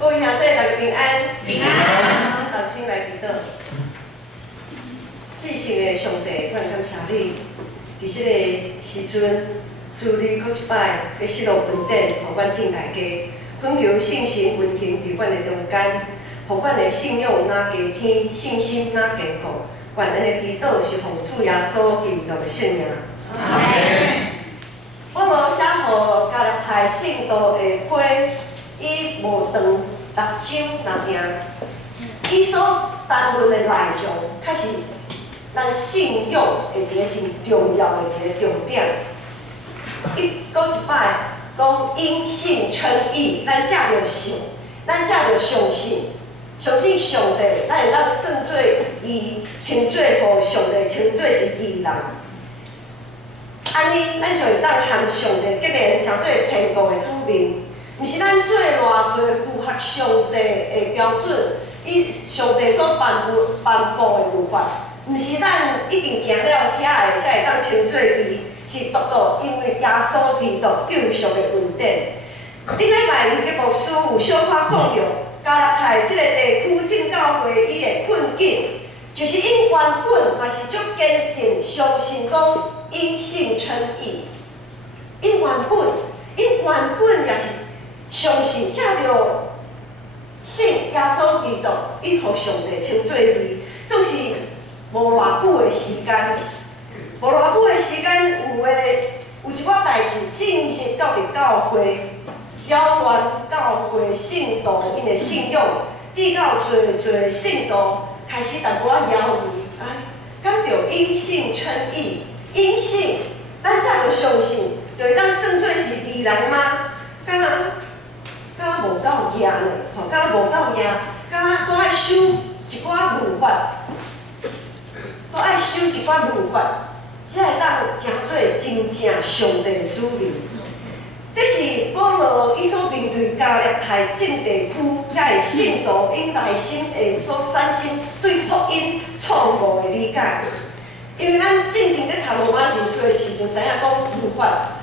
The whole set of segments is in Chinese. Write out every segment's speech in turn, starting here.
各位兄弟，大家平安。平安。同心来祈祷。至圣的上帝，咱感谢你，伫即个时阵，祝你搁一摆要失落恩典，互阮进大家，恳求信心运行伫阮的中间，互阮的信仰哪加添，信心哪加固。愿咱的祈祷是奉主耶稣基督的圣名。阿门。保罗写互加勒泰信徒的批，伊无长6章若定，伊所谈论的内容，确实咱信仰的一个真重要的一个重点。伊搁一摆讲因信称义，咱才着信，咱才着相信。相信上帝，咱会当算做伊称做互上帝称做是义人。安尼，咱就会当和上帝结连，成做天国的子民。毋是咱做偌济符合上帝的标准，伊上帝所颁布的律法，毋是咱一定行了遐个才会当称做伊是独独因为耶稣基督救赎的恩典。顶礼拜日的牧师有小可讲到。加勒泰即个地区正教会伊的困境，就是因原本嘛是足坚定相信讲因信称义，因原本也是相信，才着信耶稣基督，伊互上帝称做义。总是无偌久的时间，有一寡代志正式到伫教会。邀愿教会信徒因的信仰，直到侪信徒开始淡薄仔犹豫，敢着因信称义，因信，咱才着相信，就会当算做是义人吗？敢若无够硬呢？吼，敢若无够硬，敢若搁爱修一寡律法，才会当成做真正上帝的子民。这是保罗伊所面对加勒泰正地区甲的信徒，因内心会所产生对福音错误的理解。因为咱正咧读罗马书的时阵，知影讲律法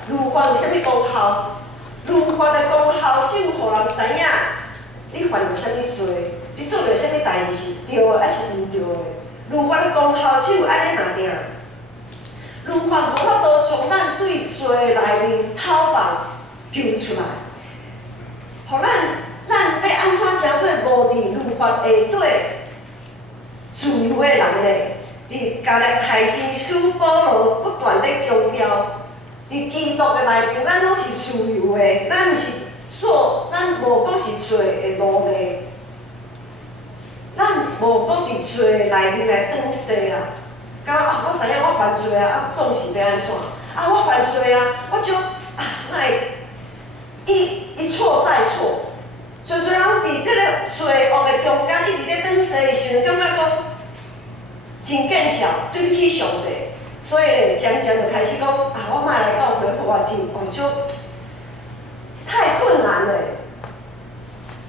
有啥物功效？律法的功效只有互人知影你犯了啥物罪，你做了啥物代志是对的还是毋对的。律法的功效只有安尼若定。律法无法度将咱对罪内面偷放。救出来，互咱要安怎成做无伫律法下底自由的人呢？伫加勒泰先书保罗不断咧强调，伫基督的内面，咱拢是自由的，咱无讲是罪的奴隶，咱无讲伫罪内面来转世啦。我知影我犯罪总是要安怎？我犯罪我就哪会？一错再错，侪人伫即个罪恶的中间，一直咧转世的时阵，感觉讲真见笑，对不起上帝。所以咧，渐渐就开始讲我莫来教会，互我真就太困难了。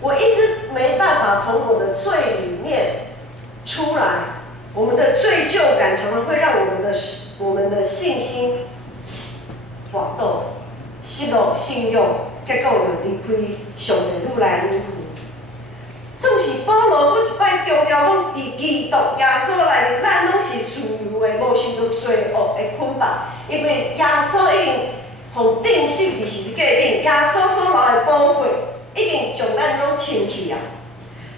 我一直没办法从我的罪里面出来，我们的罪疚感常常会让我们的信心滑倒，失落信用。结果就离开上帝愈来愈远。总是保罗搁一摆强调讲，伫基督耶稣内面，咱拢是自由的，无受到罪恶的捆绑。因为耶稣已经互定死伫十字架顶，耶稣所留的宝血已经将咱拢清去啊。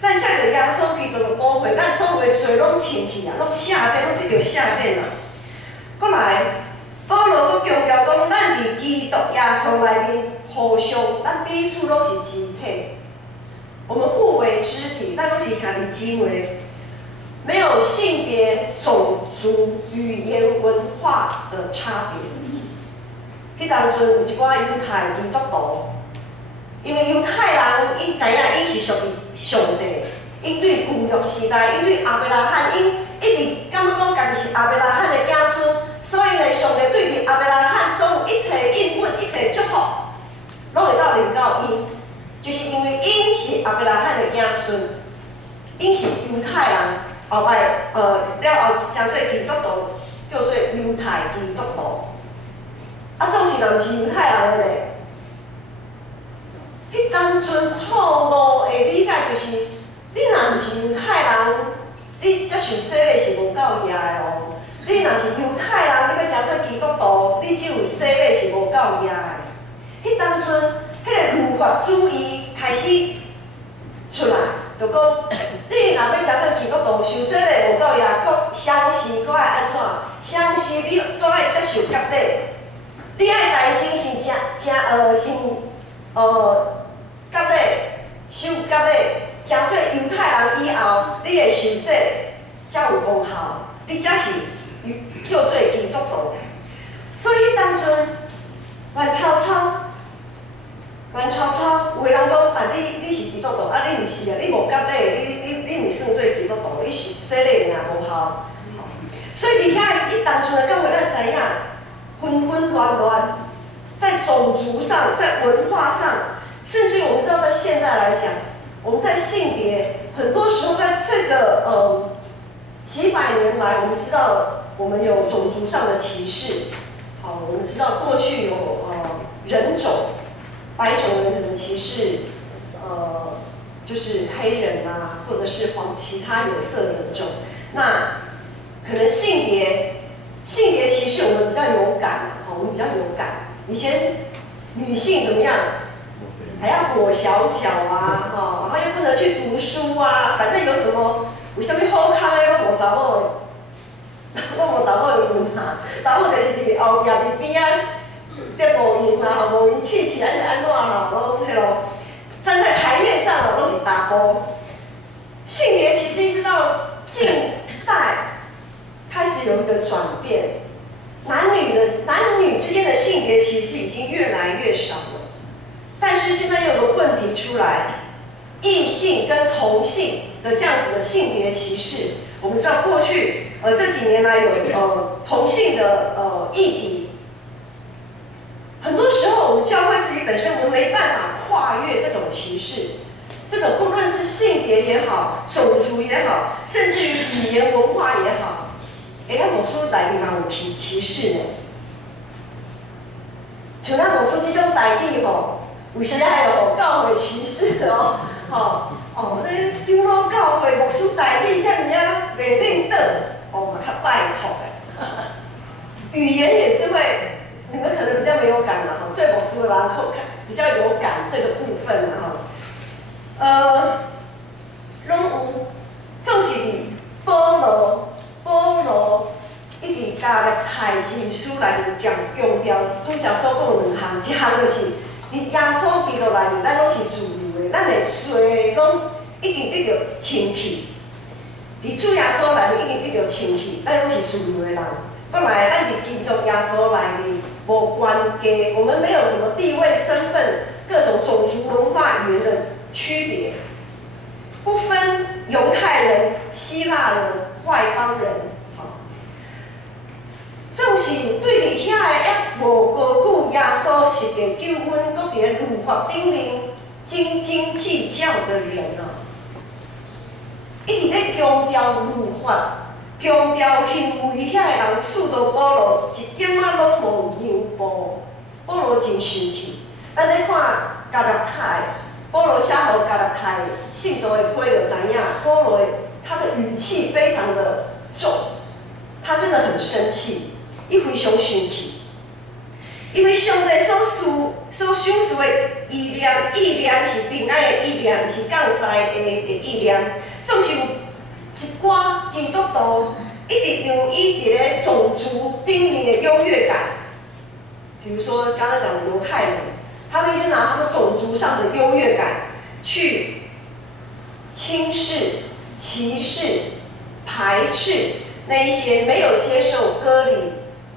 咱借着耶稣基督的宝血，咱所有的罪拢清去啊，拢赦免，拢得到赦免啊。搁来，保罗搁强调讲，咱伫基督耶稣内面。互相，咱彼此拢是肢体，我们互为肢体，咱拢是兄弟姊妹，没有性别、种族、语言、文化的差别。迄当阵有一寡犹太基督徒，因为犹太人伊知影伊是属于上帝，因对旧约时代，因对亚伯拉罕，因一直感觉讲家己是亚伯拉罕的子孙，所以呢，上帝对亚伯拉罕所有一切应允、一切祝福。拢会到临到因，就是因为因是亚伯拉罕的子孙，因是犹太人，后摆了后成做基督徒，叫做犹太基督徒。总是人是犹太人的咧，迄当阵错误的理解就是你若毋是犹太人，你接受洗礼是无够野的哦。你若是犹太人，你要食做基督徒，你只有洗礼是无够野的。迄当阵，迄个律法主义开始出来，就讲你若要食做基督徒，受洗礼无够野，搁相时搁爱安怎？相时你搁爱接受割礼，你爱代心是割礼，受割礼，食做犹太人以后，你会受洗，才有功效，你才是叫做基督徒。所以迄当阵，乱吵吵，有个人讲啊，你是基督徒，啊你毋是啊，你无割礼，你毋算做基督徒，你是洗礼尔无效。所以伫遐迄当阵的教会，咱知影纷纷乱，在种族上，在文化上，甚至于我们知道在现在来讲，我们在性别，很多时候在这个几百年来，我们知道我们有种族上的歧视。好，我们知道过去有人种，白种人可能歧视就是黑人啊，或者是其他有色人种。那可能性别歧视我们比较有感，我们比较有感。以前女性怎么样，还要裹小脚啊，然后又不能去读书啊，反正有什么什么好康的，我无查某的运啊，查某就是伫后壁伫边仔咧无闲啊，无闲气起来是安怎啦？拢迄落站在台面上了，拢是打波。性别其实一直到近代开始有一个转变，男女之间的性别歧视已经越来越少了。但是现在又有个问题出来，异性跟同性的这样子的性别歧视。我们知道过去这几年来有同性的议题，很多时候我们教会自己本身我们没办法跨越这种歧视，这种不论是性别也好，种族也好，甚至于语言文化也好，咱无说内面嘛有歧视呢。像咱无说这种代志吼，有时还有教会歧视哦，这长老教会牧师代志遮尔啊袂认得，嘛较拜托的。语言也是会，你们可能比较没有感嘛，做牧师的人比较有感这个部分哈。拢有，总是保罗一直加入太信书内面强调，拄则所讲两项，一项就是。伫耶稣基督内面，咱拢是自由的，咱会做讲已经得到清气。伫主耶稣内面已经得到清气，咱拢是自由的人。本来咱伫基督耶稣内面无关系，我们没有什么地位、身份、各种种族、文化、语言的区别，不分犹太人、希腊人、外邦人。总是对伫遐的还无高举耶稣实地救恩，搁伫咧律法顶面斤斤计较的人啊，一直咧强调律法，强调行为，遐个人使徒保罗一点仔拢无让步，保罗真生气。咱咧看加勒泰，保罗写互加勒泰信徒的批就知影，保罗他的语气非常的重，他真的很生气。伊非常生气，因为上帝所想出的意念是平安的意念，是降灾的意念。总是有一寡基督徒一直用伊伫咧种族顶面的优越感，比如说刚刚讲的犹太人，他们一直拿他们种族上的优越感去轻视、歧视、排斥那一些没有接受割礼，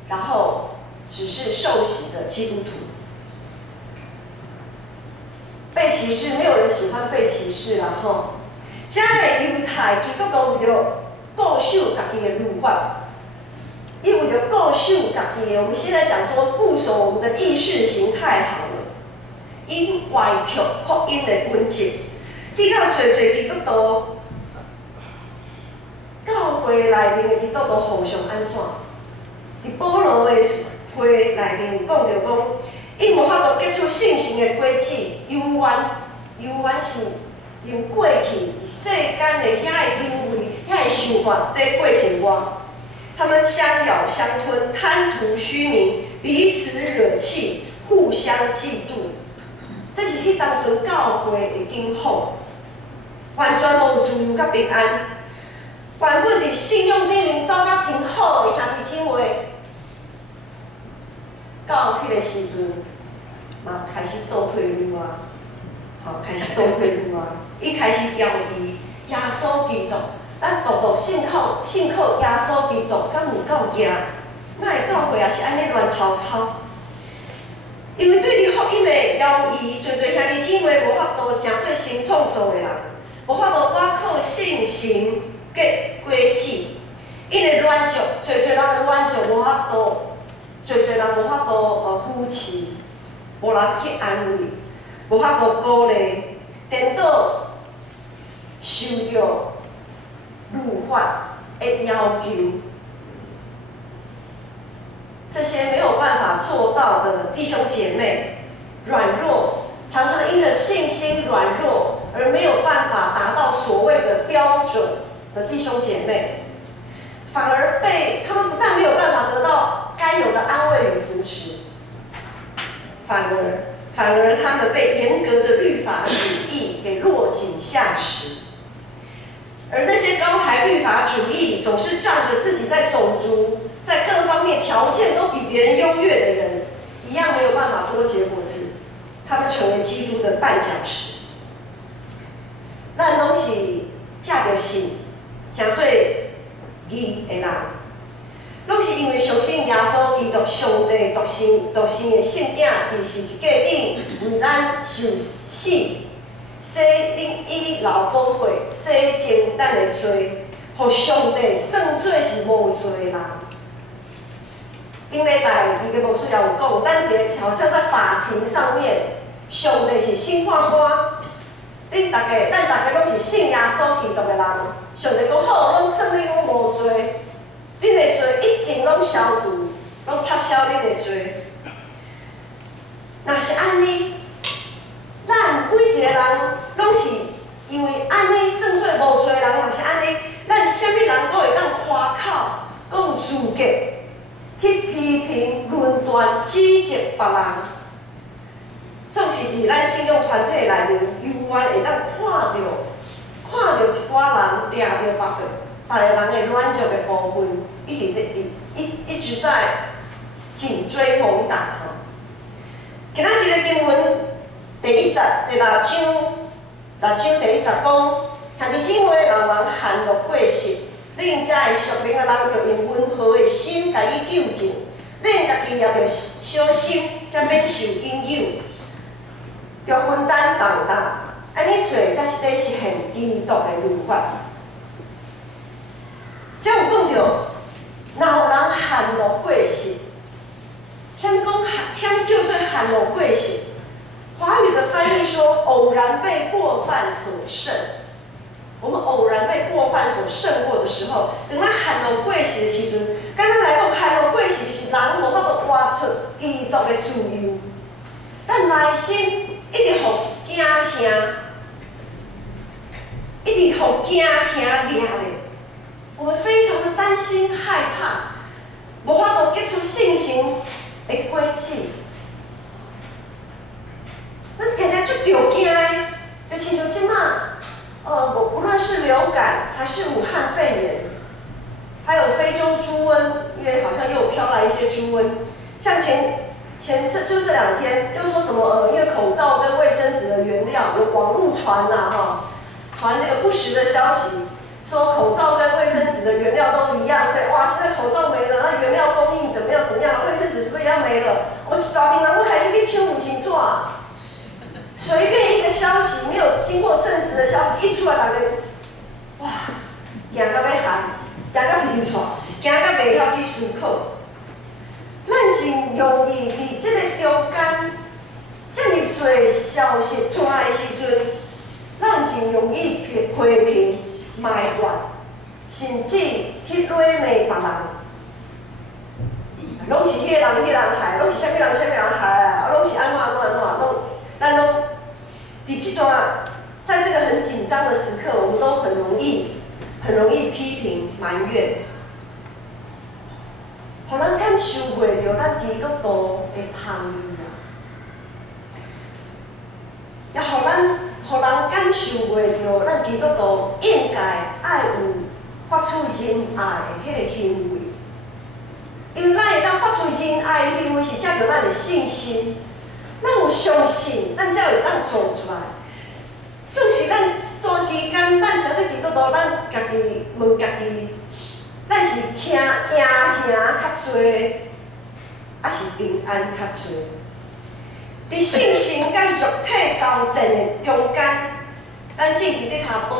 然后只是受洗的基督徒。被歧视，没有人喜欢被歧视啦吼。遮个犹太基督徒为了固守家己的律法，伊为了固守家己的，我们现在讲说固守我们的意识形态好了，因歪曲福音的本质，你到侪基督徒，教会内面的基督徒互相安怎？伫保罗的批内面讲着讲，因无法度结出圣神的轨迹，永远是用过去伫世间的遐个因为、遐个想法在过生活。他们相咬相吞，贪图虚名，彼此惹气，互相嫉妒。这是迄当阵教会的景况，完全无自由甲平安。原本伫信仰顶面走甲真好的兄弟姊妹，到迄个时阵，嘛开始倒退路啊，开始倒退路啊。伊开始标伊耶稣基督，咱独独信靠耶稣基督，敢有够惊？哪会教会也是安尼乱吵吵？因为对于福音的邀义，侪兄弟姊妹无法度诚做新创造的人，无法度我靠信心结果子。因的软弱，侪人的软弱无法度，侪人无法度扶持，无人去安慰，无法度鼓励，颠倒受到律法的要求。这些没有办法做到的弟兄姐妹，软弱，常常因着信心软弱而没有办法达到所谓的标准的弟兄姐妹，反而被他们不但没有办法得到该有的安慰与扶持，反而他们被严格的律法主义给落井下石。而那些高抬律法主义，总是仗着自己在种族、在各方面条件都比别人优越的人，一样没有办法多结果子。他们成为基督的绊脚石。咱拢是借着信，诚做义的人，拢是因为相信耶稣基督上帝独生的圣子伫十字架顶为咱受死。洗恁以流宝血，洗净咱的罪，互上帝算做是无罪人。顶礼拜伊个牧师也有讲，咱好像在法庭上面，上帝是审判官，咱大家拢是信耶稣基督的人，上帝讲好，阮算你拢无罪，恁的罪一尽拢消除，拢擦消恁的罪。若是安尼，咱每一个人拢是因为安尼算做无罪人，若是安尼，咱啥物人都会当夸口，都有资格去批评、论断、指责别人。总是伫咱信仰团体内面，永远会当看到一寡人掠到别个人的软弱的部分，一直在紧追猛打吼。今仔日的经文第6章第1节讲，兄弟姊妹人人含乐过世，恁遮的属灵的人就用温和的心甲伊救净，恁家己也着小心，才免受引诱，着分担重担，安尼做才是咧实现基督的律法。这有讲着，若有人含乐过世，啥叫做含乐过世？华语的翻译说，偶然被过犯所胜。我们偶然被过犯所胜过的时候，等咱含乐过世的时阵，刚刚来讲含乐过世是人无法度活出基督的自由，咱内心一直互惊吓，一直互惊吓掠咧。我们非常的担心害怕，无法度结出信心的轨迹。咱常常足着惊的，就亲像即马，无论是流感还是武汉肺炎，还有非洲猪瘟，因为好像又飘来一些猪瘟，像这2天，就说什么因为口罩跟卫生纸的原料有网络传传那个不实的消息，说口罩跟卫生纸的原料都一样，所以哇，现在口罩没了，那原料供应怎么样？卫生纸是不是也要没了？我大丁人我还是去抢五星座啊！随便一个消息，没有经过证实的消息一出来，大家哇，惊到要喊，惊到皮喘，惊到袂晓去思考。咱真容易伫这个中间，这么多消息出来的时阵，咱真容易批评、埋怨，甚至去谄媚别人。拢是迄个人害，拢是啥物人害啊！拢是安怎，咱拢伫即段在这个很紧张的时刻，我们都很容易批评埋怨，互咱感受袂到咱基督徒的芳味啊，也互人感受袂到咱基督徒应该爱有发出仁爱的迄个行为。因为咱会当发出仁爱的行为，是才着咱的信心。咱有相信，咱才会当做出来。总是咱段期间，咱才对基督徒，咱家己问家己，咱是赢较侪，还是平安较侪？伫信心甲肉体交战的中间，咱之前咧读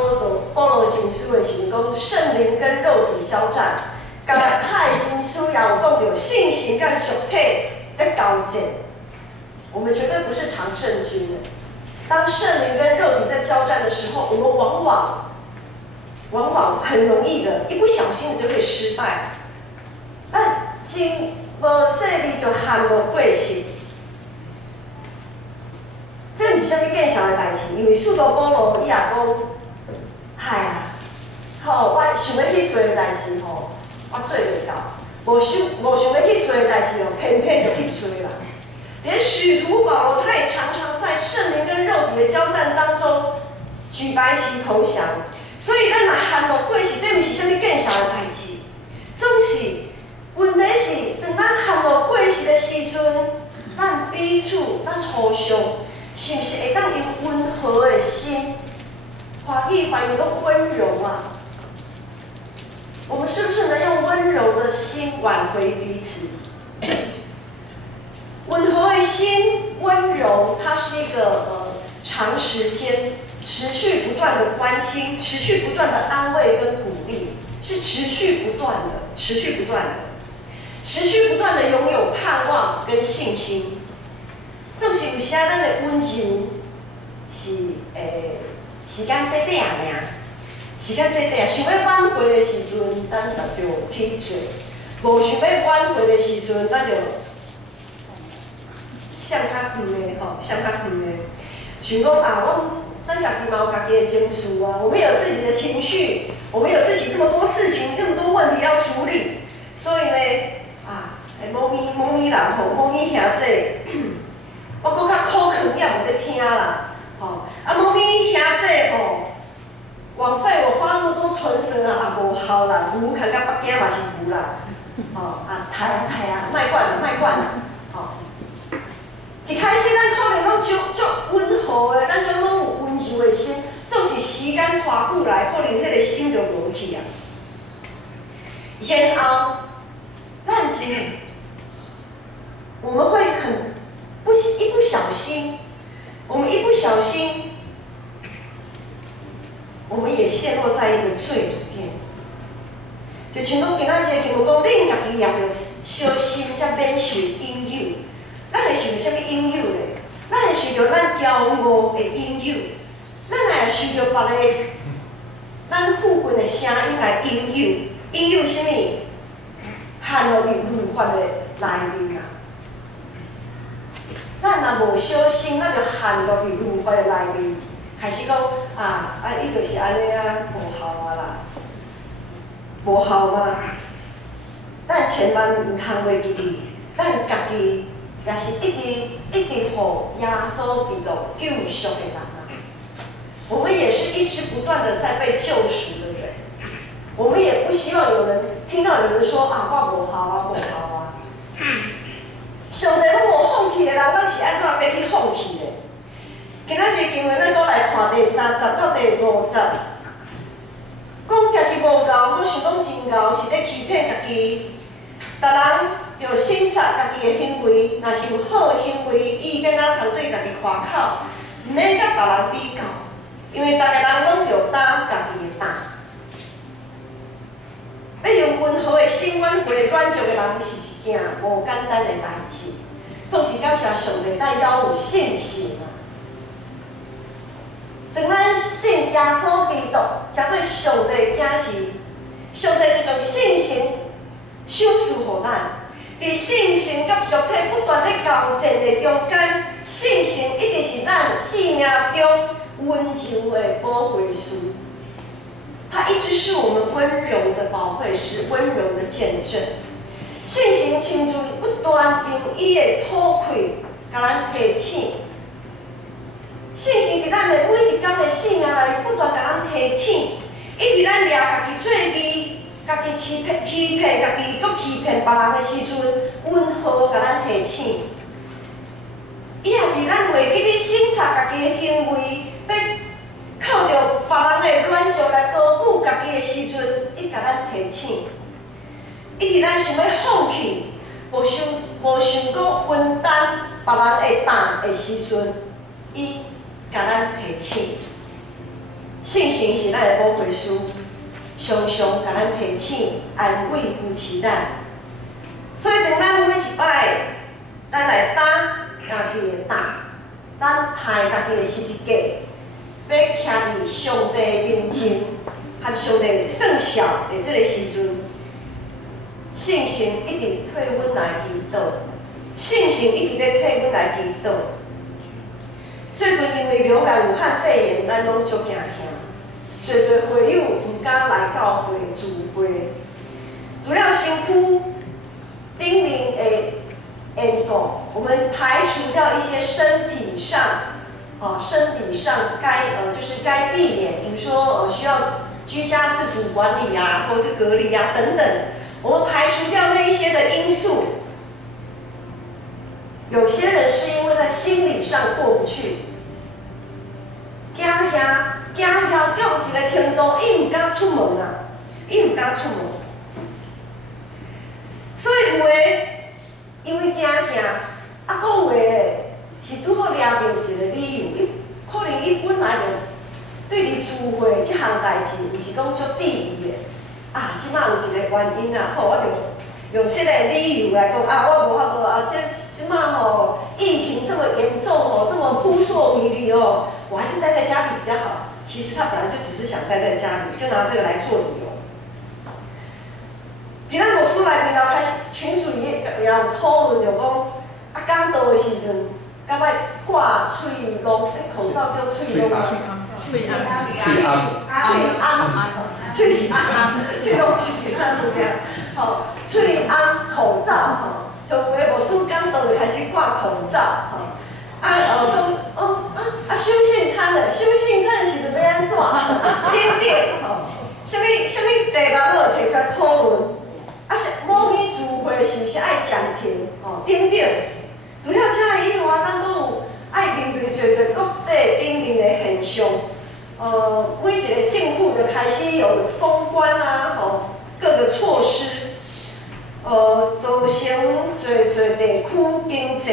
保罗前书的时候讲，圣灵跟肉体交战。加拉太前书也有讲到信心跟肉体的交战，我们绝对不是常胜军的。当圣灵跟肉体在交战的时候，我们往往很容易的，一不小心就会失败。但真无细腻就含无过失，这毋是啥物见笑的代志，因为使徒保罗伊也讲，嗨啊，吼，我想要去做的代志吼。我做袂到，无想要去做的代志哦，偏偏就去做啦。连使徒保罗他也常常在圣灵跟肉体的交战当中举白旗投降。所以咱若含无过失，这毋是啥物见笑的代志。总是问题是，当咱含无过失的时阵，咱彼此咱互相是毋是会当用温和的心，华语翻译都温柔啊？我们是不是能用温柔的心挽回彼此？温和的心，温柔，它是一个长时间、持续不断的关心、持续不断的安慰跟鼓励，是持续不断的拥有盼望跟信心。总是有时咱的温柔是时间短短尔。时间短短，想要挽回的时阵，咱就去做；无想要挽回的时阵，咱就向较远的吼，向较远的。想讲啊，咱家己嘛有家己的情绪啊，我们有自己的情绪，我们有自己这么多事情，这么多问题要处理，所以呢，猫咪人吼，猫咪兄弟，我搁较苦劝也无咧听啦，吼，猫咪兄弟吼。枉费我花那么多唇舌啊，无效啦，牛看甲北京嘛是牛啦，太啊，卖惯啦，一开始咱可能拢足温和的，咱总拢有温柔的心，总是时间拖久来，可能迄个心就落去啊。然后，咱我们会一不小心，我们也陷落在一个罪里面。就像讲今仔日经文讲，恁家己也着小心，才免受引诱。咱会受啥物引诱咧？咱会受着咱骄傲的引诱，咱也会受着别个咱附近的声音来引诱，引诱啥物？陷落入律法的内面啊！咱若无小心，咱就陷落入律法的内面。开始讲伊就是安尼啊，无效啊啦，无效嘛。咱千万唔通袂记住，咱家己也是一直互耶稣基督救赎的人啊。我们也是一直不断的在被救赎的人，我们也不希望听到有人说我无效啊。上帝拢无放弃的人，咱是安怎要去放弃的？今仔日经文咱搁来看第30到第50，讲家己无够，我想讲真够，是咧欺骗家己。逐人着审查家己的行为，若是有好的行为，伊敢若通对家己夸口，毋免甲别人比较，因为逐个人拢着担家己的担。要用温和的心挽回软弱的人，是一件无简单的代志。总是感谢上帝，咱要有信心啊！当咱信耶稣基督，才做上帝的子时，上帝就将信心赏赐予咱。伫信心甲肉体不断咧交战的中间，信心一直是咱生命中温柔的保护师，他一直是我们温柔的保惠师，温柔的见证。圣神亲自不断用伊的吐气，甲咱提醒。圣神伫咱的每一天的生命内不断甲咱提醒，伊伫咱掠家己做味，家己欺骗家己，搁欺骗别人的时阵，温和甲咱提醒。伊也伫咱袂记咧审查家己的行为，要靠着别人的软弱来高举家己的时阵，伊甲咱提醒。伊伫咱想要放弃，无想过分担别人的担的时阵，伊甲咱提醒。圣神是咱的保惠师，常常甲咱提醒、安慰、扶持咱。所以，当咱每一摆，咱来担家己的担，咱排家己的十字架，要徛伫上帝面前，和上帝算账的这个时阵，圣神一直替阮来祈祷，圣神一直咧替阮来祈祷。最近因为流感武汉肺炎，咱拢足惊吓，侪会友毋敢来教会聚会。除了身躯顶面的缘故，我们排除掉一些身体上就是该避免，比如说需要居家自主管理啊，或者是隔离啊等等，我们排除掉那一些的因素。有些人是因为在心理上过不去，惊吓到一个程度，伊唔敢出门啊，所以有诶因为惊吓，啊，佫有诶是拄好抓到一个理由，可能伊本来就对于聚会这项代志，毋是讲足注意诶，啊，即摆有一个原因啊，好，我就用这个理由来讲啊，我无法度啊，即摆吼疫情这么严重哦，这么扑朔迷离哦，我还是待在家里比较好。其实他本来就只是想待在家里，就拿这个来做理由。今仔我出来面后开始群组里也有讨论，就讲啊，讲道的时阵，敢要挂喙笼，迄口罩叫喙笼吗？喙笼是其他物件，吼，喙安口罩吼，就有诶无输讲道就开始挂口罩吼。收圣餐的时阵要安怎？等吼，什么题目都提出来讨论。啊，某物聚会是毋是爱暂停？吼，等。除了这以外，咱阁有爱面对侪国际顶面的现象。每一个政府就开始有封关啊，吼，各个措施，造成侪地区经济、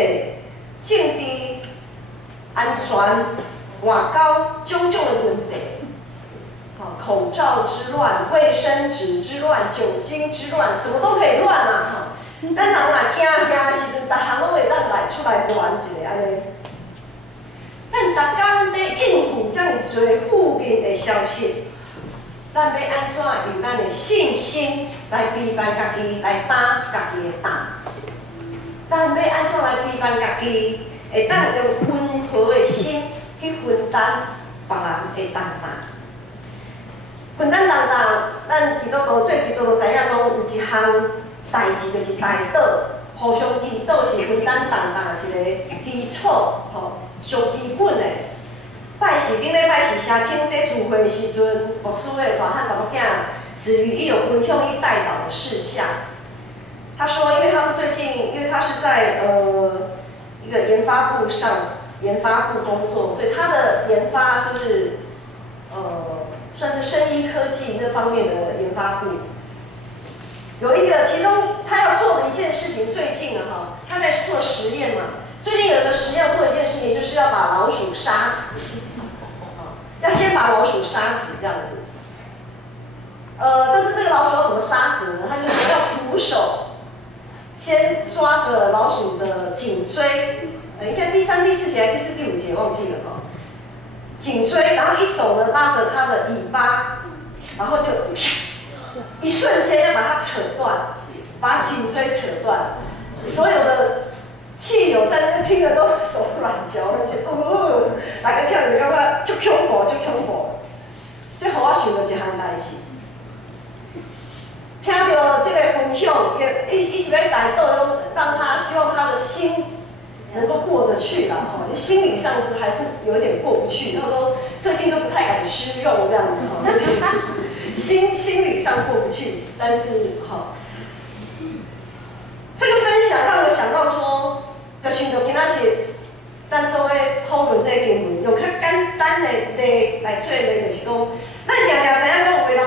政治、安全、外交种种的问题，口罩之乱、卫生纸之乱、酒精之乱，什么都可以乱啊！咱人若惊的时阵，逐项拢会当来出来乱一个安尼。咱逐天咧应付遮尔侪负面的消息，咱要安怎用咱的信心来陪伴家己，来担家己的担？咱要安怎来陪伴家己？会当用温和的心去分担别人的担当。分担担当，咱基督徒做基督徒知影讲有一项代志就是代祷，互相祈祷是分担担当的一个基础，吼，上基本的。拜四顶礼拜四，社青在聚会的时阵，牧师的大汉查某囝子瑜，伊有分享伊带导的事项。他说，因为他是在一个研发部工作，所以他的研发就是算是生医科技那方面的研发部。有一个，其中他要做的一件事情，最近他在做实验嘛。最近有一个实验要做一件事情，就是要把老鼠杀死，要先把老鼠杀死这样子。但是这个老鼠要怎么杀死呢？他就说要徒手先抓着老鼠的颈椎，应该第3、第4节还是第4、第5节忘记了哈。颈椎，然后一手呢拉着它的尾巴，然后就一瞬间要把它扯断，把颈椎扯断，所有的亲友在那边听了都手软脚，就来个跳就感觉足恐怖，足恐怖。这互我想到一项代志，听到这个分享，伊是要带到让他希望他的心能够过得去啦，吼，心理上还是有点过不去。他说最近都不太敢吃肉这样子，吼，心理上过不去，但是好。这个分享让我想到说，就想到今仔日咱所谓讨论这个经文，用较简单的例来做例，就是讲，咱常常知影讲有的人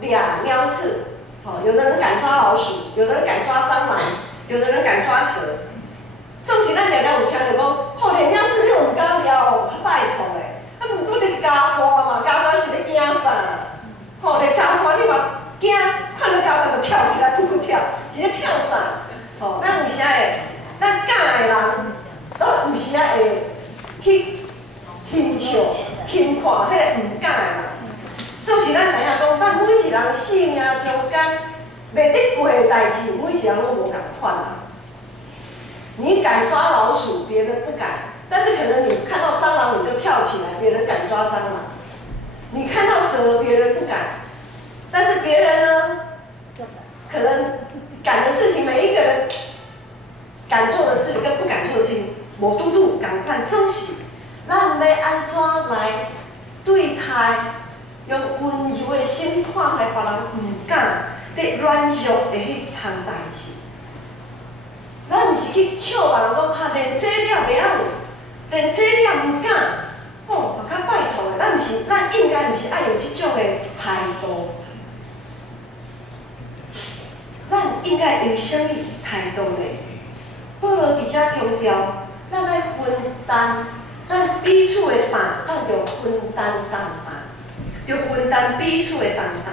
俩鸟刺，吼，有的人敢抓老鼠，有的人敢抓蟑螂，有的人敢抓蛇。总是咱常常有听到讲，吼，连鸟刺你有敢抓，拜托诶，啊，毋过就是加抓嘛，加抓是咧惊啥？吼，连加抓你嘛惊，看到加抓就跳起来，噗噗跳，是咧跳啥？吼，咱有啥会？咱教的人，都有时啊会去听笑、轻看迄个唔教的人。总是咱知影讲，咱每一人生命中间袂得过的代志，每一人拢无共款啊。你敢抓老鼠，别人不敢；但是可能你看到蟑螂你就跳起来，别人敢抓蟑螂；你看到蛇，别人不敢，但是别人呢，可能敢的事情，每一个人敢做的事跟不敢做的事情，无拄拄共款，总是咱要安怎来对待，用温柔的心看待别人唔敢伫软弱的迄项代志。咱毋是去笑别人讲，连这了袂晓，连这了唔敢，哦，嘛较拜托的。咱毋是，咱应该毋是爱有即种的态度。咱应该用什么态度呢？保罗伫遮强调，咱爱分担，咱彼此的担，咱着分担重担，着分担彼此的重担。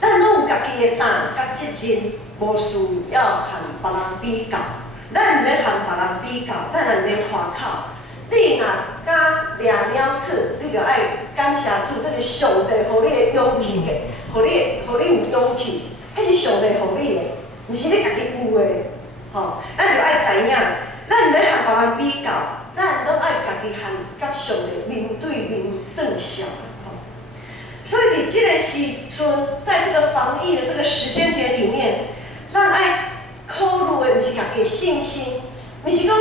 咱拢有家己的担甲责任，无需要和别人比较。咱毋免和别人比较，咱也毋免夸口。你若敢掠鸟刺，你着爱感谢主，这是上帝予你的勇气的，予你有勇气，迄是上帝予你的，毋是你家己有的。吼，咱着爱知影，咱毋免和别人比较，咱拢爱家己和甲上帝面对面算账。所以伫这个时阵，在这个防疫的这个时间点里面，咱爱考虑的毋是家己的信心，毋是讲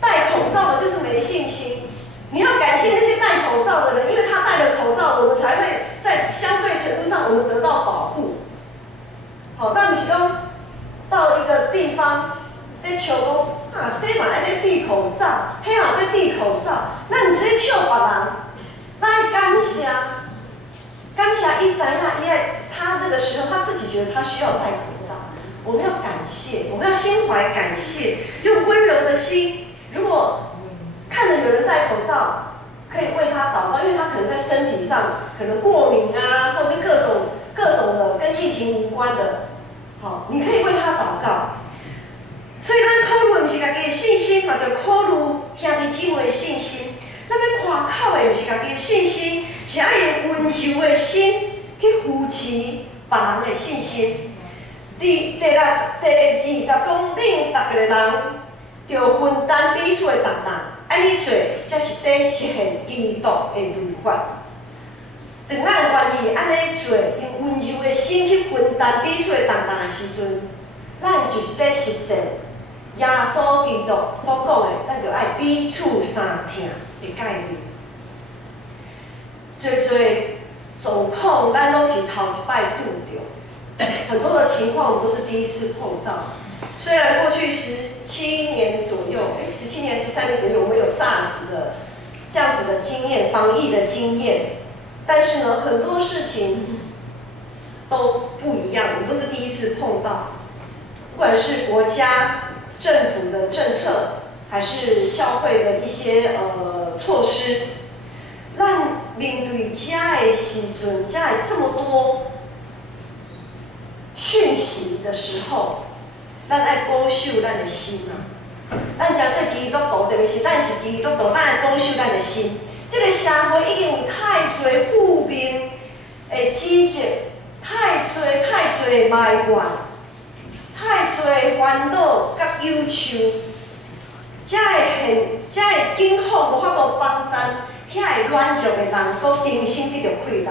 戴口罩的就是没信心。你要感谢那些戴口罩的人，因为他戴了口罩，我们才会在相对程度上我们得到保护。好，但毋是讲到一个地方，咧笑讲啊，这嘛爱咧戴口罩，迄嘛咧戴口罩，咱毋是咧笑别人，咱爱感谢。感谢伊知影，因为他那个时候他自己觉得他需要戴口罩，我们要感谢，我们要心怀感谢，用温柔的心。如果看着有人戴口罩，可以为他祷告，因为他可能在身体上可能过敏啊，或者是各种的跟疫情无关的，好，你可以为他祷告。所以咱考虑毋是家己的信心，嘛着考虑兄弟姊妹的信心。咱要夸口的，毋是家己的信心，是爱用温柔的心去扶持别人的信心。第20讲，恁逐个人着分担彼此的重担，安尼做才是在实现基督的律法。当咱愿意安尼做，用温柔的心去分担彼此的重担的时阵，咱就是在实践耶稣基督所讲的，咱着爱彼此相听的概念。最总控，咱拢是头一摆拄着，很多的情况我们都是第一次碰到。虽然过去17年左右，17年、13年左右，我们有 SARS 的这样子的经验，防疫的经验，但是呢，很多事情都不一样，我们都是第一次碰到。不管是国家政府的政策，还是教会的一些措施，咱面对这的时阵，这这么多讯息的时候，咱爱保守咱的心啊！咱真做基督徒，特别是咱是基督徒，咱爱保守咱的心。这个社会已经有太多负面的指责，太多的埋怨，太太侪烦恼甲忧愁，才会今后无法度帮咱遐个软弱的人，搁重新得到快乐。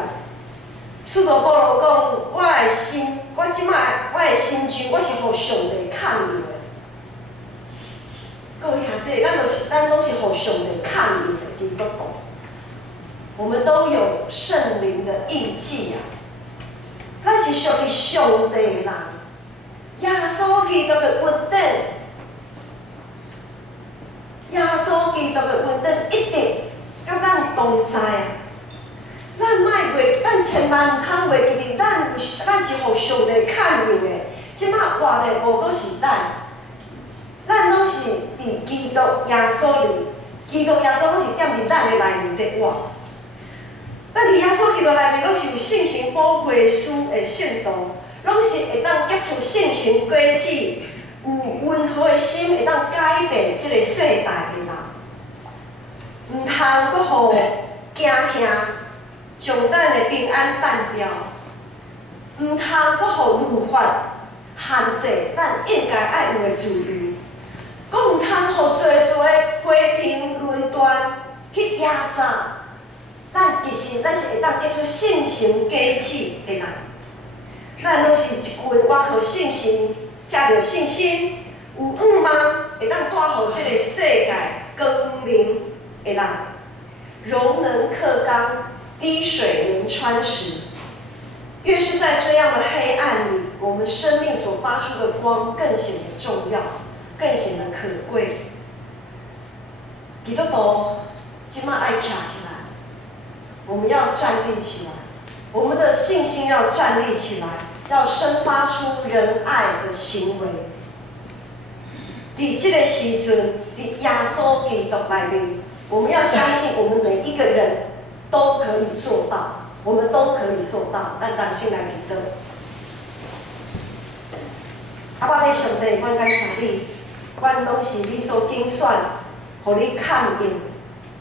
使徒保罗讲：我即摆我的心情，我是互上帝看见的。各位兄弟，咱拢是互上帝看见的基督徒，我们都有圣灵的印记啊！咱是属于上帝的人，耶稣基督的恩典，耶稣基督的恩典一定甲咱同在啊！咱千万唔通袂记得，咱是互上帝看见的。即摆活的无过是咱拢是伫基督耶稣里，基督耶稣拢是踮伫咱的内面在活。咱伫耶稣基督内面，拢是有圣神保护师的圣徒，拢是会当结出圣神果子，有温和的心，会当改变即个世代的人。唔通搁互惊吓，将咱的平安断掉；唔通搁互律法限制咱应该爱有的自由。搁唔通互做批评论断去压榨。其实咱是会当结出圣神果子的人，咱拢是一群我靠圣神借着信心，有仰望会当带互这个世界光明的人，容能克刚，滴水能穿石。越是在这样的黑暗里，我们生命所发出的光更显得重要，更显得可贵。基督徒即摆爱站起来。我们要站立起来，我们的信心要站立起来，要生发出仁爱的行为。伫这个时阵，伫耶稣基督内面，我们要相信，我们每一个人都可以做到，我们都可以做到。咱当心来记得。阿爸，你上帝，阮感谢你，阮拢是你所拣选，互你看见。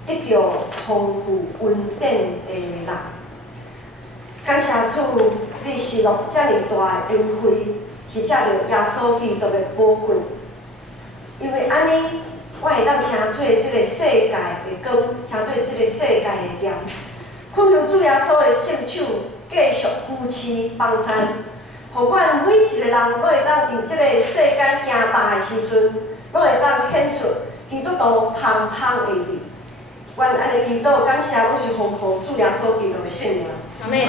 得到丰富恩典的人，感谢主，你是落遮尔大的恩惠，是借着耶稣基督的宝血。因为安尼，我会当成做这个世界的光，成做这个世界的盐。恳求主耶稣的圣手继续扶持帮赞，互阮每一个人拢会当伫这个世间行大的时阵，拢会当显出基督徒芳芳的美。愿安尼祈祷，感谢，我是奉靠主耶稣基督的圣名。阿门。